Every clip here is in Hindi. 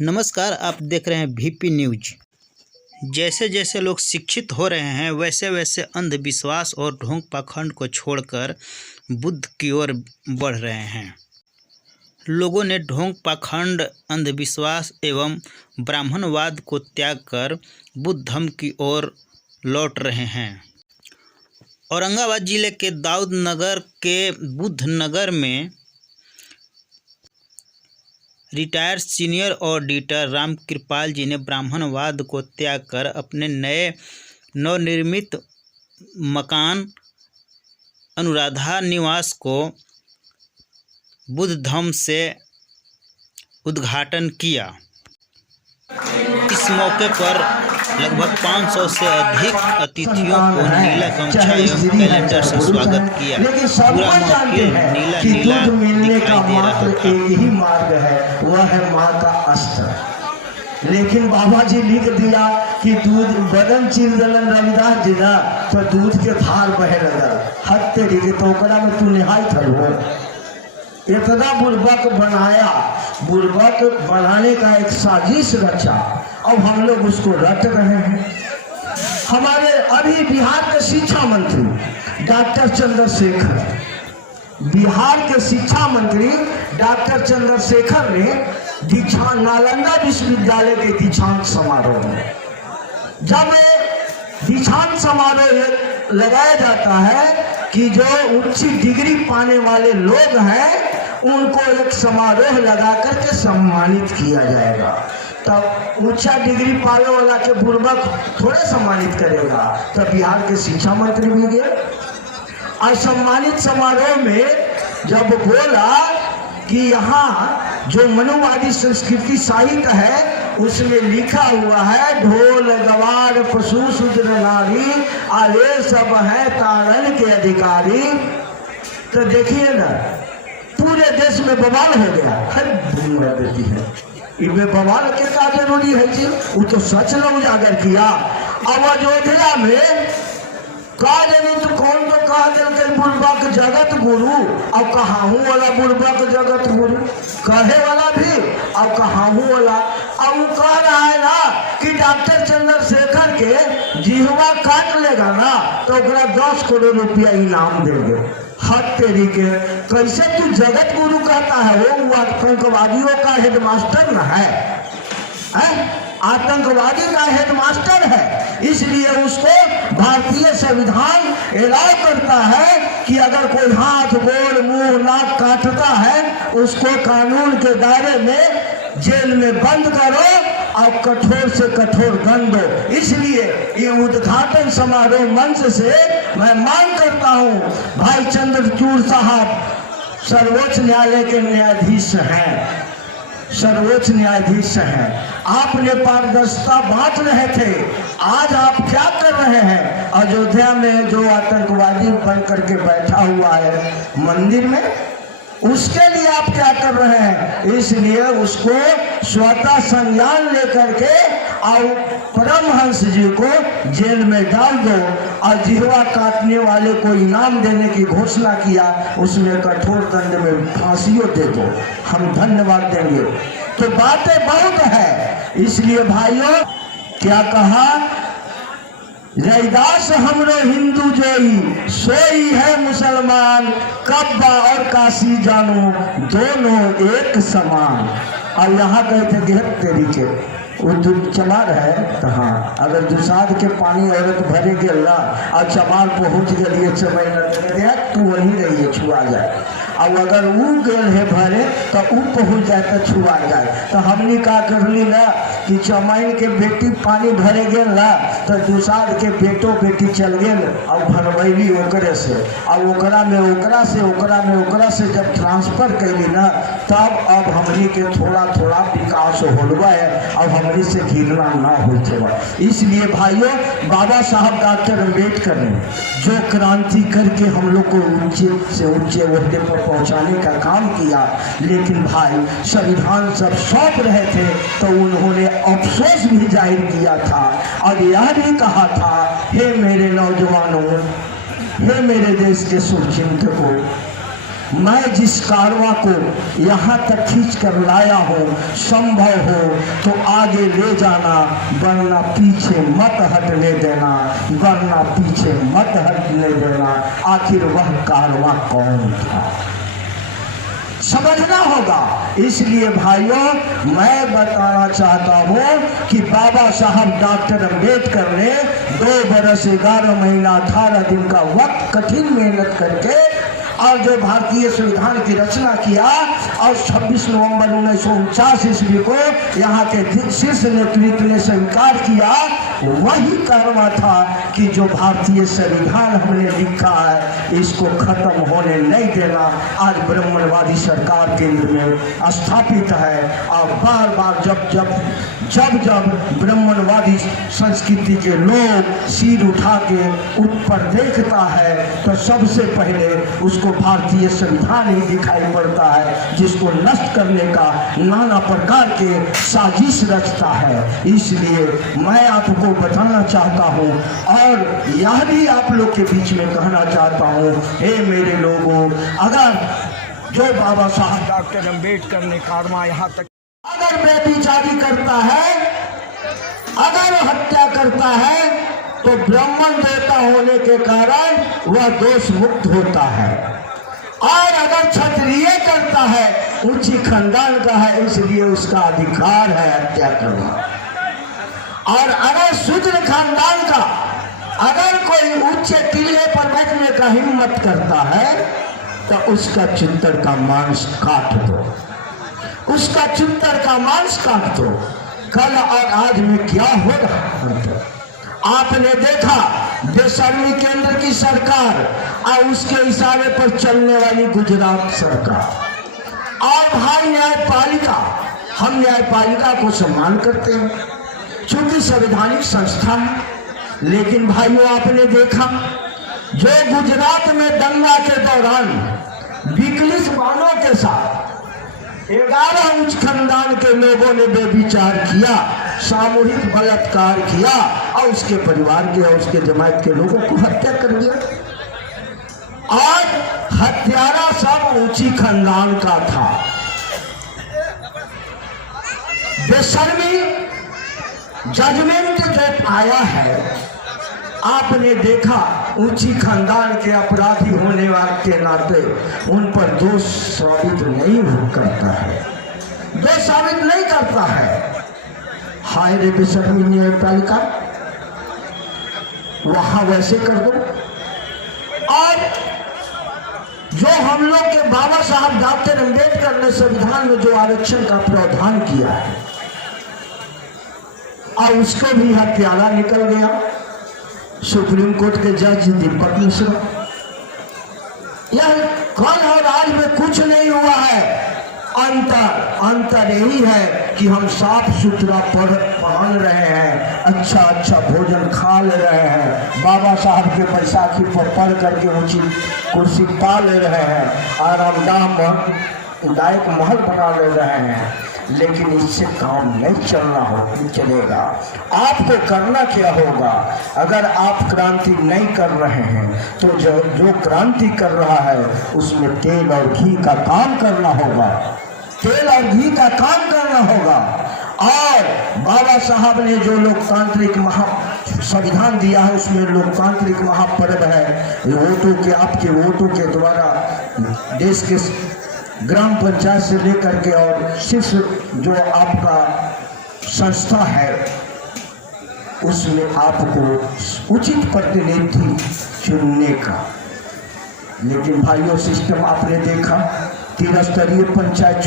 नमस्कार, आप देख रहे हैं वीपी न्यूज। जैसे जैसे लोग शिक्षित हो रहे हैं वैसे वैसे अंधविश्वास और ढोंग पाखंड को छोड़कर बुद्ध की ओर बढ़ रहे हैं। लोगों ने ढोंग पाखंड, अंधविश्वास एवं ब्राह्मणवाद को त्याग कर बुद्ध धर्म की ओर लौट रहे हैं। औरंगाबाद जिले के दाऊद नगर के बुद्ध नगर में रिटायर्ड सीनियर ऑडिटर रामकृपाल जी ने ब्राह्मणवाद को त्याग कर अपने नए नवनिर्मित मकान अनुराधा निवास को बुद्ध धर्म से उद्घाटन किया। इस मौके पर लगभग 500 से अधिक अतिथियों को नीला गमछा एवं कैलेंडर से स्वागत किया। पूरा महफिल नीला नीला दिखाई दे रहा था। एक ही मार्ग है, वह है माँ का अस्त्र। लेकिन बाबा जी लिख दिया कि दूध बदन चिर दलन रविदास जी ना तो दूध के धार बहे लगा। हद तेरी के टोकरा में तू निहाई थलो। इतना बुर्बक बनाया, बुर्बक बनाने का एक साजिश रचा। अब हम लोग उसको रट रहे हैं। हमारे अभी बिहार के शिक्षा मंत्री डॉक्टर चंद्रशेखर, बिहार के शिक्षा मंत्री डॉक्टर चंद्रशेखर ने नालंदा विश्वविद्यालय के दीक्षांत समारोह में, जब दीक्षांत समारोह लगाया जाता है कि जो उच्च डिग्री पाने वाले लोग हैं उनको एक समारोह लगा करके सम्मानित किया जाएगा। तब ऊंचा डिग्री पाने वाला के बुर्बक थोड़े सम्मानित करेगा। तब बिहार के शिक्षा मंत्री भी गए और सम्मानित समारोह में जब बोला कि यहाँ जो मनुवादी संस्कृति साहित्य है उसमें लिखा हुआ है ढोल गवार पशु शूद्र नारी आले सब है तारण के अधिकारी। तो देखिए ना, पूरे देश में बवाल हो गया। हर भूमिका देती है इनमें बवाल के का जरूरी है जी, वो तो सच ने उजागर किया। अब अयोध्या में कहा जानी तो कौन तो कहा जल बुर्बक जगत गुरु, अब कहाहू वाला बुर्बक जगत गुरु कहे वाला भी, अब कहाहू वाला। अब वो कह रहा है ना कि डॉक्टर चंद्रशेखर के जिहवा काट लेगा ना तो 10 करोड़ रुपया इनाम देंगे। हद तेरी के, कैसे तू जगत गुरु कहता है? वो आतंकवादियों का हेडमास्टर न है, आतंकवादी का हेडमास्टर है। इसलिए उसको भारतीय संविधान एलाउ करता है कि अगर कोई हाथ गोड़ मुंह नाक काटता है उसको कानून के दायरे में जेल में बंद करो और कठोर से कठोर दंड दो। इसलिए ये उद्घाटन समारोह मंच से मैं मांग करता हूँ, भाई चंद्रचूड़ साहब सर्वोच्च न्यायालय के न्यायाधीश हैं, सर्वोच्च न्यायाधीश हैं, आपने पारदर्शिता बांट रहे थे, आज आप क्या कर रहे हैं? अयोध्या में जो आतंकवादी बन करके बैठा हुआ है मंदिर में, उसके लिए आप क्या कर रहे हैं? इसलिए उसको स्वतः संज्ञान लेकर के और परमहंस जी को जेल में डाल दो और जिहवा काटने वाले को इनाम देने की घोषणा किया, उसमें कठोर दंड में फांसियों दे दो, हम धन्यवाद देंगे। तो बातें बहुत है। इसलिए भाइयों क्या कहा, रैदास हमरो हिंदू जोई सोई है मुसलमान, कब्बा और काशी जानो दोनों एक समान। और यहाँ कहते गिरत तेरी के वो चमार है तो हाँ, अगर दुसाद के पानी औरत भरे गेला और चमार पहुँच गए तू वही रही छुआ जाए। अब अगर वो गेल है भरे तो वो पहुँच जाए तो छुआ जाए। तो हमने का करली ना कि चमाइन के बेटी पानी भरे गेल ना तो दुसाद के बेटो बेटी चल गेल और भरवैली ओकरे से, और ओकरा से जब ट्रांसफर कैली ना तब अब हमने के थोड़ा थोड़ा विकास होलवा है, अब हमने से घिरना ना होते। इसलिए भाइयों, बाबा साहब डॉक्टर अम्बेडकर ने जो क्रांति करके हम लोग को ऊंचे से ऊंचे ओहदे पर पहुंचाने का काम किया, लेकिन भाई संविधान सब सौंप रहे थे तो उन्होंने अफसोस भी जाहिर किया था और यह भी कहा था, हे मेरे नौजवानों, हे मेरे देश के शुभचिंतकों, मैं जिस कारवां को यहाँ तक खींच कर लाया हूँ, संभव हो तो आगे ले जाना, वरना पीछे मत हटने देना, वरना पीछे मत हटने देना। आखिर वह कारवां कौन था, समझना होगा। इसलिए भाइयों, मैं बताना चाहता हूँ कि बाबा साहब डॉक्टर अम्बेडकर ने 2 बरस 11 महीना 18 दिन का वक्त कठिन मेहनत करके और जो भारतीय संविधान की रचना किया और 26 नवंबर 1949 ईस्वी को यहाँ के शीर्ष नेतृत्व ने स्वीकार किया, वही कारवां था कि जो भारतीय संविधान हमने लिखा है इसको खत्म होने नहीं देना। आज ब्राह्मणवादी सरकार केंद्र में स्थापित है और बार बार जब ब्राह्मणवादी संस्कृति के लोग सिर उठा के ऊपर देखता है तो सबसे पहले उसको भारतीय संविधान ही दिखाई पड़ता है, जिसको नष्ट करने का नाना प्रकार के साजिश रचता है। इसलिए मैं आपको बताना चाहता हूँ और यह भी आप लोग के बीच में कहना चाहता हूँ, हे मेरे लोगों, अगर जो बाबा साहब डॉक्टर अम्बेडकर ने कारवां यहाँ तक, अगर बेविचारी करता है, अगर हत्या करता है तो ब्राह्मण देवता होने के कारण वह दोष मुक्त होता है, और अगर क्षत्रिय करता है, ऊंची खानदान का है, इसलिए उसका अधिकार है हत्या करना। और अगर शूद्र खानदान का अगर कोई उच्च टीले पर बैठने का हिम्मत करता है तो उसका चित्तर का मांस काट दो, उसका चित्तर का मांस काट दो। कल और आज में क्या हो रहा है आपने देखा, बेशर्मी केंद्र की सरकार और उसके इशारे पर चलने वाली गुजरात सरकार और भाई न्यायपालिका। हम न्यायपालिका को सम्मान करते हैं क्योंकि संवैधानिक संस्था है, लेकिन भाइयों आपने देखा जो गुजरात में दंगा के दौरान विकलित बानों के साथ 11 उच्च खानदान के लोगों ने बेविचार किया, सामूहिक बलात्कार किया और उसके परिवार के और उसके जमात के लोगों को हत्या कर दिया। और हत्यारा सब ऊंची खानदान का था। बेशर्मी जजमेंट जो आया है, आपने देखा ऊंची खानदान के अपराधी होने वाले के नाते उन पर दोष साबित नहीं करता है, दोष साबित नहीं करता है। हाय रे बेशर्मी न्यायपालिका, वहां वैसे कर दो। और जो हम लोग के बाबा साहब डॉक्टर अम्बेडकर ने संविधान में जो आरक्षण का प्रावधान किया है और उसको भी हत्यारा निकल गया सुप्रीम कोर्ट के जज दीपक मिश्रा। यह कल और आज में कुछ नहीं हुआ है, अंतर यही है कि हम साफ सुथरा पहन रहे हैं, अच्छा भोजन खा ले रहे हैं, बाबा साहब के बैसाखी पर पढ़ करके ऊंची कुर्सी पा ले रहे हैं, आरामदायक महल बना ले रहे हैं। लेकिन इससे काम नहीं चलेगा। आपको करना क्या होगा? अगर आप क्रांति नहीं कर रहे हैं तो जो क्रांति कर रहा है उसमें तेल और घी का काम करना होगा, तेल और घी का काम करना होगा। और बाबा साहब ने जो लोकतांत्रिक संविधान दिया है उसमें लोकतांत्रिक महापर्व है, वोटों के आपके वोटों के द्वारा देश के ग्राम पंचायत से लेकर के और शीर्ष जो आपका संस्था है उसमें आपको उचित प्रतिनिधि चुनने का। लेकिन भाइयों सिस्टम आपने देखा, त्रिस्तरीय पंचायत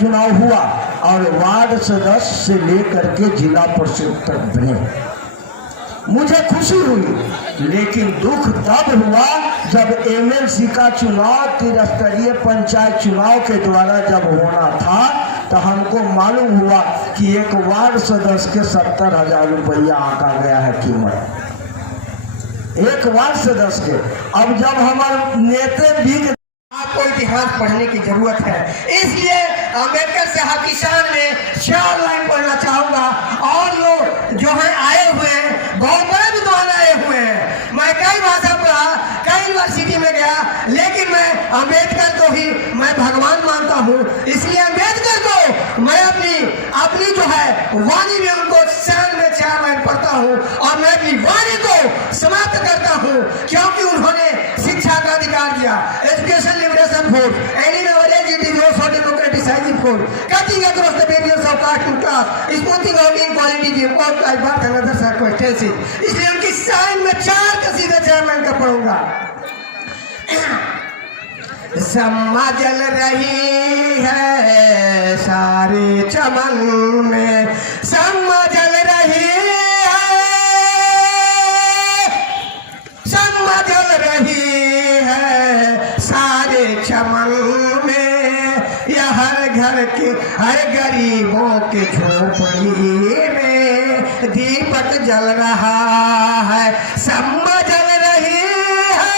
चुनाव हुआ और वार्ड सदस्य से लेकर के जिला परिषद तक बने। मुझे खुशी हुई, लेकिन दुख तब हुआ जब एमएलसी का चुनाव त्रिस्तरीय पंचायत चुनाव के द्वारा जब होना था तो हमको मालूम हुआ कि एक वार्ड सदस्य के 70,000 रुपया आंका गया है कीमत, एक वार्ड सदस्य के। अब जब हमारे नेता भी, आपको इतिहास पढ़ने की जरूरत है, इसलिए अम्बेडकर साहब किसान में 4 लाइन पढ़ना चाहूंगा। और लोग जो है आए हुए हैं, बहुत बड़े विद्वान आए हुए हैं। मैं कई भाषा पढ़ा, कई यूनिवर्सिटी गया, लेकिन मैं अम्बेडकर को ही मैं भगवान मानता हूँ। इसलिए अम्बेडकर को मैं अपनी जो है वाणी में उनको शरण में 4 लाइन पढ़ता हूँ और मैं अपनी वाणी को समाप्त करता हूँ, क्योंकि उन्होंने शिक्षा का अधिकार दिया। Education liberation force, any knowledge it is for democratising force, cutting across the barriers of caste to class, smoothing out inequality of life birth and other circumstances. इसलिए उनकी साइन में 4 का सीधा 4 लाइन का पढ़ूंगा। सम्मा जल रही है सारे चमन में, सम्मा जल रही है, सम्मा जल रही है सारे चमन में। यह हर घर के हर गरीबों के झोपड़ी में दीपक जल रहा है, सम्मा जल रही है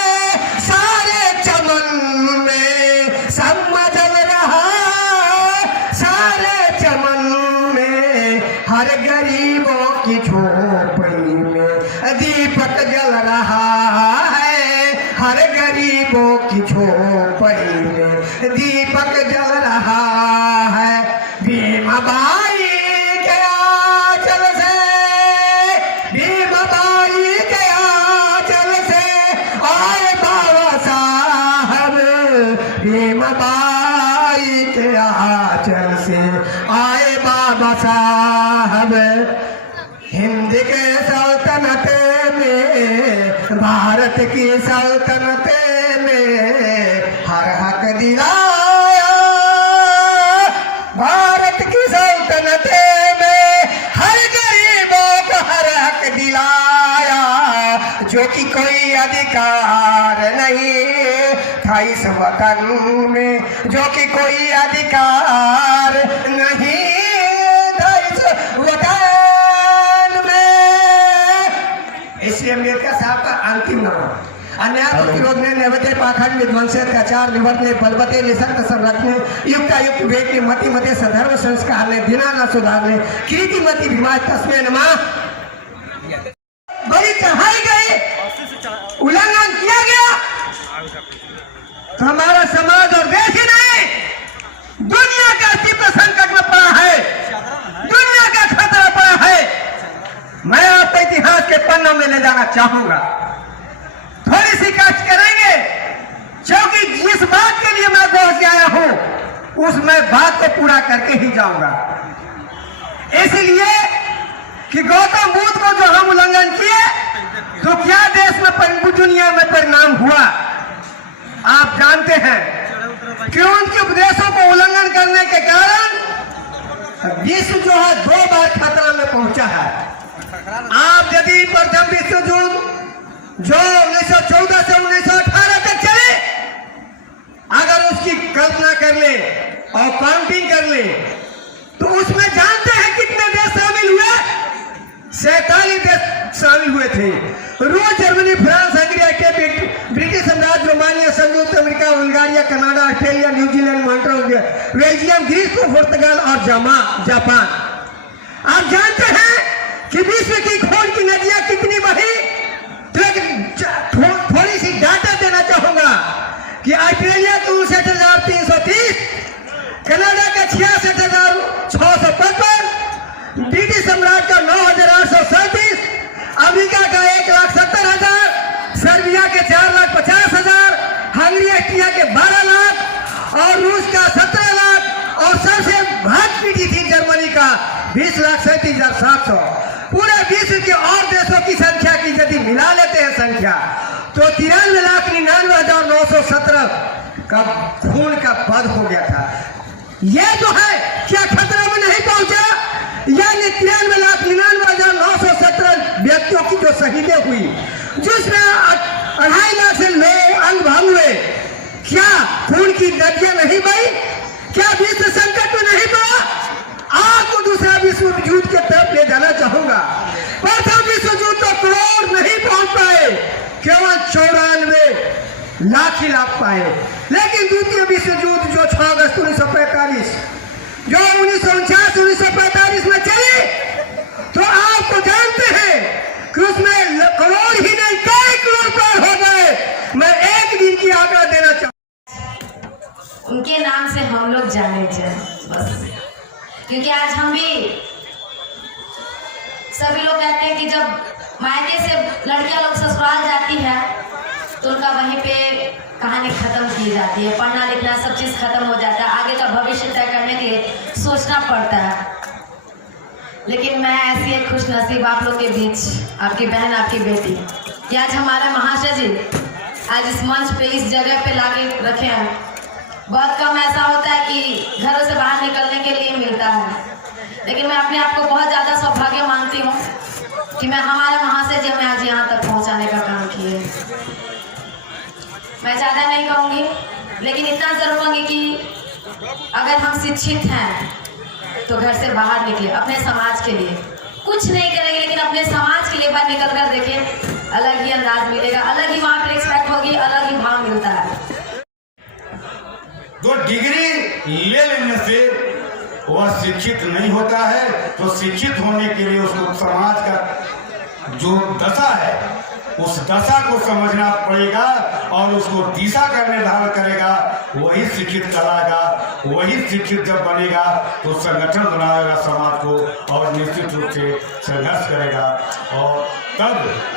सारे चमन में, सम्मा जल रहा है सारे चमन में। हर गरीबों की झोपड़ी में दीपक जल रहा है, हर गरीबों की झोपड़ी में दीपक जल रहा है। भीमा बाई के आंचल से, भीमा बाई के आंचल से आए बाबा साहब, भीमा बाई के आंचल से आए बाबा साहब। हिंद के सल्तनत में, भारत की सल्तनत में हर हक दिलाया, भारत की सल्तनत में हर गरीबों को हर हक दिलाया, जो कि कोई अधिकार नहीं था इस वतन में, जो कि कोई अधिकार नहीं था इस वतन में। इसलिए अम्बेडकर साहब का अंतिम नाम अन्याय प्रतिरोध में नैवेद्य पाखंड विध्वंस अत्याचार निवर्तने बलबते निसर्ग संरक्षणे युक्तायुक्त वेग मति मते सधर्म संस्कार ने दिना न सुधारने कीर्ति मति विमाज तस्मै नमः। बड़ी चढ़ाई गई, उल्लंघन किया गया तो हमारा समाज और देश ही नहीं दुनिया का अस्तित्व संकट में पड़ा है, दुनिया का खतरा पड़ा है। मैं आपको इतिहास के पन्नों में ले जाना चाहूंगा, थोड़ी सी कष्ट करेंगे, क्योंकि जिस बात के लिए मैं पहुंच के आया हूं उस मैं बात को पूरा करके ही जाऊंगा। इसलिए कि गौतम बुद्ध को जो हम उल्लंघन किए तो क्या देश में दुनिया में परिणाम हुआ आप जानते हैं कि उनके उपदेशों को उल्लंघन करने के कारण विश्व जो है 2 बार खतरा में पहुंचा है। आप यदि प्रथम विश्व युद्ध जो 1914 से 1918 तक चले, अगर उसकी कल्पना कर ले और काउंटिंग कर ले तो उसमें जानते हैं कितने देश शामिल हुए? 47 देश शामिल हुए थे। रूस, जर्मनी, फ्रांस, हंगरी, ब्रिटिश साम्राज्य, रोमानिया, संयुक्त America, Bulgaria, Canada, Australia, New Zealand, Montreal, Belgium, Greece, पुर्तगाल और जापान। आप जानते हैं कि विश्व की खोज की नदियां कितनी बही? तो थोड़ी सी डाटा देना चाहूंगा कि ऑस्ट्रेलिया का 59,330, कनाडा का 66,655, ब्रिटिश साम्राज्य का 9,837, अमेरिका का 1,70,000, सर्बिया के 4,50,000, हंगरी ऑस्ट्रिया के 12 लाख और रूस का 17 लाख और सबसे भाग पीटी थी जर्मनी का 20,37,700। पूरे विश्व के और देशों की संख्या की यदि मिला लेते हैं संख्या तो 93,99,917 का खून का बध हो गया था। यह जो है क्या खतरे में नहीं पहुंचा? यानी 93,99,917 व्यक्तियों की जो शहीदें हुई, जिसमें 2.5 लाख से लोग अंग भंग हुए, क्या खून की नदियां नहीं बही? क्या विश्व संकट में नहीं पड़ा? आपको दूसरा विश्व युद्ध के तरफ ले जाना चाहूंगा। प्रथम विश्व युद्ध तो करोड़ नहीं पहुंच पाए, केवल 94 लाख ही लाख पाए। लेकिन द्वितीय विश्व युद्ध जो 6 अगस्त 1945 जो 1949-1945 में चली, तो आपको जानते हैं कि उसमें करोड़ ही नहीं कई करोड़ प्राण हो गए। मैं एक दिन की हम लोग जाने जाए बस। क्योंकि आज हम भी सभी लोग कहते हैं कि जब मायके से लड़कियां लोग ससुराल जाती है तो उनका वहीं पे कहानी खत्म की जाती है, पढ़ना लिखना सब चीज़ खत्म हो जाता है, आगे का भविष्य तय करने के लिए सोचना पड़ता है। लेकिन मैं ऐसी एक खुश नसीब आप लोग के बीच, आपकी बहन, आपकी बेटी, कि आज हमारे महाशय जी आज इस मंच पे इस जगह पे लाके रखे हैं। बहुत कम ऐसा होता है कि घरों से बाहर निकलने के लिए मिलता है, लेकिन मैं अपने आप को बहुत ज़्यादा सौभाग्य मानती हूँ कि मैं हमारे महाशय जी हमें आज यहाँ तक पहुँचाने का काम किए। मैं ज़्यादा नहीं कहूँगी, लेकिन इतना ज़रूर कहूँगी कि अगर हम शिक्षित हैं तो घर से बाहर निकले, अपने समाज के लिए कुछ नहीं करेंगे, लेकिन अपने समाज के लिए बाहर निकल कर देखिए, अलग ही अंदाज मिलेगा, अलग ही वहाँ पर रिस्पेक्ट होगी, अलग ही भाव मिलता है। जो डिग्री ले लेने से वह शिक्षित नहीं होता है, तो शिक्षित होने के लिए उसको समाज का जो दशा है उस दशा को समझना पड़ेगा और उसको दिशा का निर्धारण करेगा। वही शिक्षित कहलाएगा, वही शिक्षित जब बनेगा तो संगठन बनाएगा समाज को और निश्चित रूप से संघर्ष करेगा और तब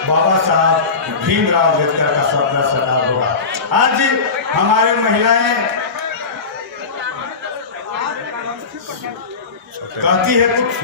बाबा साहब भीमराव अम्बेडकर का सपना साकार होगा। आज हमारे महिलाएं कहती है कुछ